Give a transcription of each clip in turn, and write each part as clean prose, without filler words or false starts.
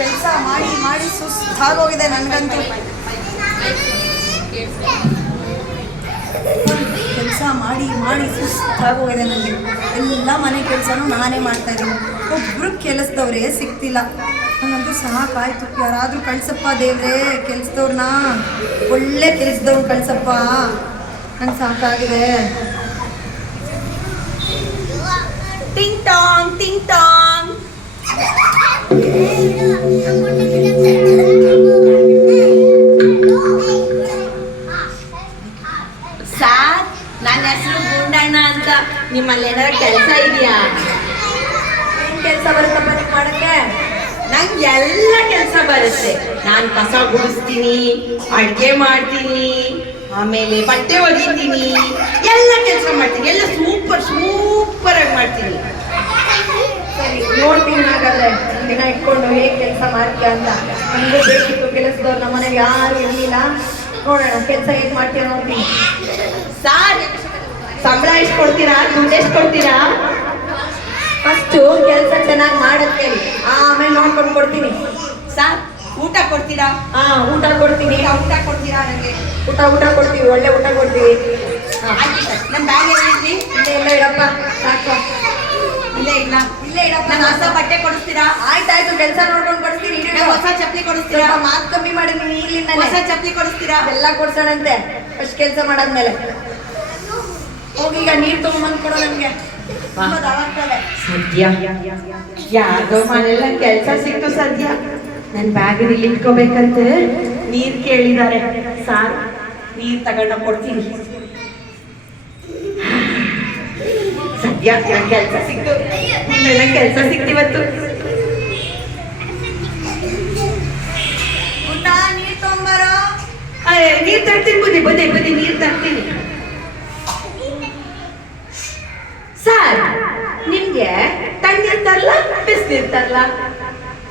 ಕೆಲಸ ಮಾಡಿ ಮಾಡಿ ಸುಸ್ತಾಗೋಗಿದೆ ನನಗಂತೂ. ಕೆಲಸ ಮಾಡಿ ಮಾಡಿ ಸುಸ್ತಾಗೋಗಿದೆ ನನಗೆ. ಎಲ್ಲ ಮನೆ ಕೆಲಸನೂ ನಾನೇ ಮಾಡ್ತಾ ಇದ್ದೀನಿ. ಒಬ್ಬರು ಕೆಲಸದವ್ರೇ ಸಿಗ್ತಿಲ್ಲ. ನನಗಂತೂ ಸಾಕಾಯ್ತು. ಯಾರಾದರೂ ಕಳ್ಸಪ್ಪ ದೇವ್ರೆ ಕೆಲಸದವ್ರನ್ನ, ಒಳ್ಳೆ ಕೆಲಸದವ್ರು ಕಳ್ಸಪ್ಪ. ನಂಗೆ ಸಾಕಾಗಿದೆ. ಟಿಂಗ್ ಟಾಂಗ್ ಟಿಂಗ್ ಟಾಂಗ್. ಸಾರ್, ನನ್ನ ಹೆಸರು ಗುಂಡಣ್ಣ ಅಂತ. ನಿಮ್ಮಲ್ಲಿ ಏನಾರ ಕೆಲಸ ಇದೆಯಾ? ಏನು ಕೆಲಸ ಬರುತ್ತಪ್ಪ ನಿಮ್ಗೆ ಮಾಡಕ್ಕೆ? ನಂಗೆ ಎಲ್ಲ ಕೆಲಸ ಬರುತ್ತೆ. ನಾನು ಕಸ ಗುಡಿಸ್ತೀನಿ, ಅಡ್ಗೆ ಮಾಡ್ತೀನಿ, ಆಮೇಲೆ ಬಟ್ಟೆ ಒಗಿತೀನಿ, ಎಲ್ಲ ಕೆಲಸ ಮಾಡ್ತೀನಿ. ಎಲ್ಲ ಸೂಪರ್ ಆಗಿ ಮಾಡ್ತೀನಿ. ಸರಿ, ನೋಡ್ತೀನಿ ಹಾಗಾದ್ರೆ ದಿನ ಇಟ್ಕೊಂಡು ಹೇಗೆ ಕೆಲಸ ಮಾಡ್ತೀಯ ಅಂತ. ನನಗೂ ಬೇಕಿತ್ತು ಕೆಲಸದವ್ರು. ನಮ್ಮ ಮನೆಗೆ ಯಾರು ಇರಲಿಲ್ಲ. ನೋಡೋಣ ಕೆಲಸ ಹೇಗೆ ಮಾಡ್ತೀಯ ನೋಡ್ತೀನಿ. ಸಾರ್, ಸಂಬಳ ಎಷ್ಟು ಕೊಡ್ತೀರಾ? ದುಡ್ಡು ಎಷ್ಟು ಕೊಡ್ತೀರಾ? ಫಸ್ಟು ಕೆಲಸ ಚೆನ್ನಾಗಿ ಮಾಡೋಕ್ಕೆ ಆಮೇಲೆ ನೋಡ್ಕೊಂಡು ಕೊಡ್ತೀನಿ. ಸಾರ್, ಊಟ ಕೊಡ್ತೀರಾ? ಊಟ ಕೊಡ್ತೀನಿ. ಊಟ ಕೊಡ್ತೀರಾ? ನನಗೆ ಊಟ ಕೊಡ್ತೀವಿ, ಒಳ್ಳೆ ಊಟ ಕೊಡ್ತೀವಿ. ಆಯ್ತು ಸರ್. ನನ್ನ ಬ್ಯಾಗ್ ಎಲ್ಲಿದ್ರಿ? ಇಲ್ಲೇ ಇಡಪ್ಪ, ಸಾಕು. ಇಲ್ಲೇ ಇಡಪ್ಪ. ನನ್ನ ಹೊಸ ಬಟ್ಟೆ ಕೊಡಿಸ್ತೀರಾ? ಆಯ್ತಾಯ್ತು, ಕೆಲಸ ನೋಡ್ಕೊಂಡು ಕೊಡ್ತೀನಿ. ಹೊಸ ಚಪ್ಪಲಿ ಕೊಡಿಸ್ತೀರಾ? ಮಾತು ಕಮ್ಮಿ ಮಾಡಿದ್ದೀನಿ ಈಗಲಿಂದ. ಹೊಸ ಚಪ್ಪಲಿ ಕೊಡಿಸ್ತೀರಾ? ಎಲ್ಲ ಕೊಡ್ಸೋಣಂತೆ ಫಸ್ಟ್ ಕೆಲಸ ಮಾಡಾದ್ಮೇಲೆ. ಹೋಗೀಗ ನೀರು ತಗೊಂಬಂದು ಕೊಡೋ ನನಗೆ. ಸದ್ಯ ಯಾರ್ದೋ ಮನೆಲ್ಲ ಕೆಲಸ ಸಿಕ್ತು. ಸದ್ಯ ನನ್ನ ಬ್ಯಾಗ್ ಇಲ್ಲಿ ಇಟ್ಕೋಬೇಕಂತ ನೀರ್ ಕೇಳಿದ್ದಾರೆ. ಸಾರ್, ನೀರ್ ತಗೊಂಡ ಕೊಡ್ತೀನಿ. ಸದ್ಯ ಕೆಲಸ ಸಿಕ್ತು. ನನ್ನ ಕೆಲಸ ಸಿಕ್ತಿವತ್ತು. ನೀರು ತಗೊಂಬಾರೋ. ನೀರ್ ತರ್ತೀನಿ. ಬುದ್ಧಿ ನೀರ್ ತರ್ತೀನಿ. ಸರ್, ನಿಮ್ಗೆ ತಣ್ಣೀರ್ ತರಲ್ಲ, ಬಿಸಿನೀರ್ ತರಲ್ಲ?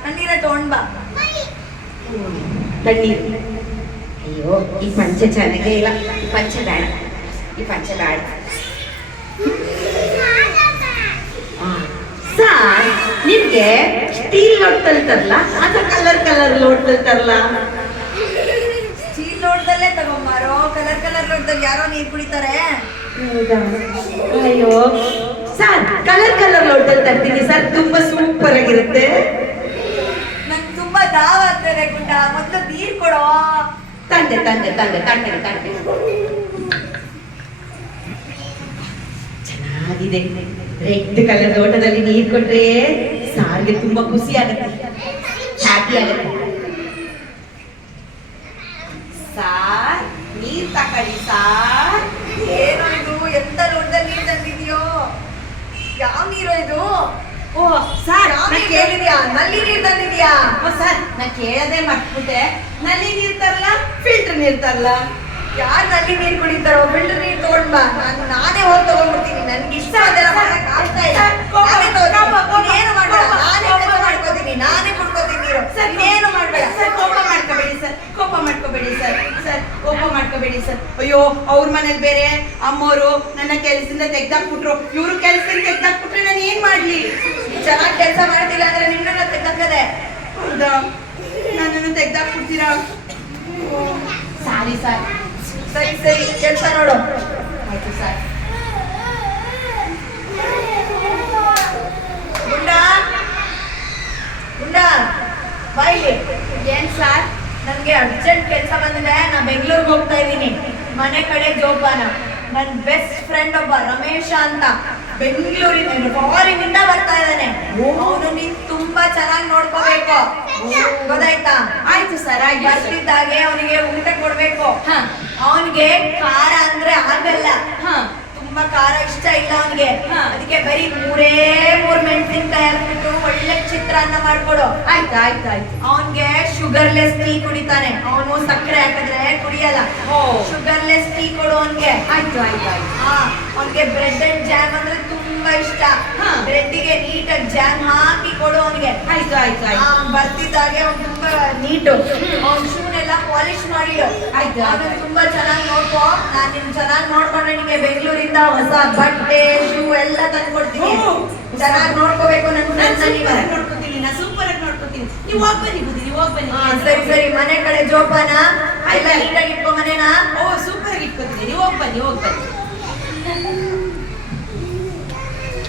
ತಣ್ಣೀರ ತಗೊಂಡ್ ಬಾ. ತಣ್ಣೀರ್. ಅಯ್ಯೋ, ಈ ಪಂಚೆ ಚೆನ್ನಾಗೇ ಇಲ್ಲ. ಈ ಪಂಚೆ ಬೇಡ. ಸರ್, ನಿಮ್ಗೆ ಸ್ಟೀಲ್ ಲೋಟದಲ್ಲಿ ತರಲ್ಲ ಅಥವಾ ಕಲರ್ ಲೋಟದಲ್ಲಿ ತರಲ್ಲ? ಸ್ಟೀಲ್ ಲೋಟದಲ್ಲೇ ತಗೊಂಬಾರೋ. ಕಲರ್ ಲೋಟದಲ್ಲಿ ಯಾರೋ ನೀರು ಕುಡಿತಾರೆ. ಅಯ್ಯೋ ಸರ್, ಕಲರ್ ಲೋಟದಲ್ಲಿ ತರ್ತೀನಿ ಸರ್. ತುಂಬಾ ಸೂಪರ್ ಆಗಿರುತ್ತೆ. ನಂಗೆ ತುಂಬಾ ದಾವ ಆಗ್ತದೆ ಗುಂಡ. ಮೊದಲು ನೀರು ಕೊಡೋ. ತಂದೆ. ಚೆನ್ನಾಗಿದೆ. ರೆಡ್ ಕಲರ್ ಲೋಟದಲ್ಲಿ ನೀರು ಕೊಟ್ರೆ ಸಾರ್ಗೆ ತುಂಬಾ ಖುಷಿ ಆಗುತ್ತೆ, ಹ್ಯಾಪಿ ಆಗುತ್ತೆ. ಸಾರ್, ನೀರ್ ತಕೊಳ್ಳಿ ಸಾರ್. ಏನೋ ಇದು? ಎಂತ ಲೋಟದಲ್ಲಿ ನೀರು ತಂದಿದ್ಯೋ? ಯಾವ ನೀರು ಇದು? ಓ ಸರ್, ಕೇಳಿದ್ಯಾ? ನಲ್ಲಿ ನೀರು ತಂದಿದ್ಯಾ? ಸರ್, ನಾ ಕೇಳದೆ ಮರ್ತ್ಬಿಟ್ಟೆ. ನಲ್ಲಿ ನೀರ್ ತರಲ್ಲ, ಫಿಲ್ಟರ್ ನೀರ್ ತರಲ್ಲ? ಯಾರು ನಲ್ಲಿ ನೀರು ಕುಡಿತಾರೋ? ಫಿಲ್ಟರ್ ನೀರು ತಗೊಂಡ್ ಬಾ. ನಾನೇ ಹೋಗಿ ತಗೊಂಡ್ಬಿಡ್ತೀನಿ. ನನ್ಗೆ ಇಷ್ಟ ಅದೆಲ್ಲ ಮಾಡಕ್ ಆಗ್ತಾ ಇಲ್ಲ. ಏನು ಮಾಡ್ಬೇಡ, ನಾನೇ ಕೆಲಸ ಮಾಡ್ಕೋತೀನಿ, ನಾನೇ ಕುಡ್ಕೋತೀನಿ ನೀರು. ಏನು ಮಾಡ್ಬೇಡ ಸರ್. ಕೋಪ ಮಾಡ್ಕೋಬೇಡಿ ಸರ್. ಅಯ್ಯೋ, ಅವ್ರ ಮನೇಲಿ ಬೇರೆ ಅಮ್ಮೋರು ನನ್ನ ಕೆಲಸದಿಂದ ತೆಗ್ದಾಕ್ಬಿಟ್ರು. ಇವ್ರು ಕೆಲಸದಿಂದ ತೆಗ್ದಾಕ್ಬಿಟ್ರೆ ನಾನು ಏನ್ ಮಾಡ್ಲಿ? ಚೆನ್ನಾಗಿ ಕೆಲಸ ಮಾಡ್ತಿಲ್ಲ ಅಂದ್ರೆ ನಿನ್ನನ್ನ ತೆಗ್ದಾಕದೆ. ಹೌದಾ? ನನ್ನನ್ನು ತೆಗ್ದಾಕ್ಬಿಡ್ತೀರಾ? Sorry sir. ಸರಿ, ಕೆಲಸ ನೋಡು. ಆಯ್ತು ಸರ್. ಗುಂಡ ಬಾಯಿಲಿ. ಏನ್ ಸರ್? ನನಗೆ ಅರ್ಜೆಂಟ್ ಕೆಲಸ ಬಂದಿದೆ. ನಾ ಬೆಂಗಳೂರಿಗೆ ಹೋಗ್ತಾ ಇದ್ದೀನಿ. ಮನೆ ಕಡೆ ಜೋಪಾನ. ನನ್ನ ಬೆಸ್ಟ್ ಫ್ರೆಂಡ್ ಒಬ್ಬ ರಮೇಶ ಅಂತ ಬೆಂಗಳೂರಿನ ಫಾರಿನಿಂದ ಬರ್ತಾ ಇದ್ದಾನೆ. ಅವನು ನೀನ್ ತುಂಬಾ ಚೆನ್ನಾಗಿ ನೋಡ್ಕೋಬೇಕು, ಗೊತ್ತಾಯ್ತಾ? ಆಯ್ತು ಸರ್. ಬರ್ತಿದ್ದಾಗೆ ಅವನಿಗೆ ಊಟ ಕೊಡ್ಬೇಕು. ಅವನಿಗೆ ಖಾರ ಅಂದ್ರೆ ಆಗಲ್ಲ. ತುಂಬಾ ಖಾರ ಇಷ್ಟ ಇಲ್ಲ ಅವನಿಗೆ. ಅದಕ್ಕೆ ಬರೀ 3 ಮೆಣಸಿನ್ಕಾಯಿ ಹಾಕ್ಬಿಟ್ಟು ಒಳ್ಳೆ ಚಿತ್ರಾನ್ನ ಮಾಡ್ಕೊಡು. ಆಯ್ತು. ಅವನ್ಗೆ ಶುಗರ್ಲೆಸ್ ಟೀ ಕುಡಿತಾನೆ. ಅವನು ಸಕ್ಕರೆ ಹಾಕಿದ್ರೆ ಕುಡಿಯಲ್ಲ. ಶುಗರ್ಲೆಸ್ ಟೀ ಕೊಡು ಅವನ್ಗೆ. ಆಯ್ತು. ಅವನ್ಗೆ ಬ್ರೆಡ್ ಅಂಡ್ ಜಾಮ್ ಅಂದ್ರೆ ತುಂಬಾ ಇಷ್ಟ. ಬ್ರೆಡ್ಗೆ ನೀಟಾಗಿ ಜಾಮ್ ಹಾಕಿ ಕೊಡು ಅವನಿಗೆ. ಆಯ್ತು. ಬರ್ತಿದ್ದಾಗೆ ಅವ್ನು ತುಂಬಾ ನೀಟು. ಅವ್ನ ಶೂನೆಲ್ಲ ಪಾಲಿಶ್ ಮಾಡಿಡು. ಆಯ್ತು. ಅದನ್ನ ತುಂಬಾ ಚೆನ್ನಾಗಿ ನೋಡ್ಕೋ. ನಾನ್ ನಿನ್ ಚೆನ್ನಾಗಿ ನೋಡ್ಕೊಂಡ್ರೆ ನಿಮಗೆ ಬೆಂಗಳೂರಿಂದ ಹೊಸ ಬಟ್ಟೆ ಶೂ ಎಲ್ಲ ತಂದ್ಕೊಡ್ತೀನಿ. ಚೆನ್ನಾಗಿ ನೋಡ್ಕೋಬೇಕು. ನನ್ನ ನೋಡ್ಕೊತೀನಿ. ನಾ ಸೂಪರ್ ಆಗಿ ನೋಡ್ಕೊತೀನಿ. ನೀವು ಹೋಗ್ ಬನ್ನಿ ಬುದ್ಧಿ, ನೀವು ಹೋಗ್ ಬನ್ನಿ. ಸರಿ ಸರಿ, ಮನೆ ಕಡೆ ಜೋಪಾನ ಎಲ್ಲ ನೀಟಾಗಿ ಇಟ್ಕೊ ಮನೇನ. ಓ ಸೂಪರ್ ಆಗಿ ಇಟ್ಕೊತೀನಿ, ನೀವು ಹೋಗ್ ಬನ್ನಿ, ಹೋಗ್ ಬನ್ನಿ.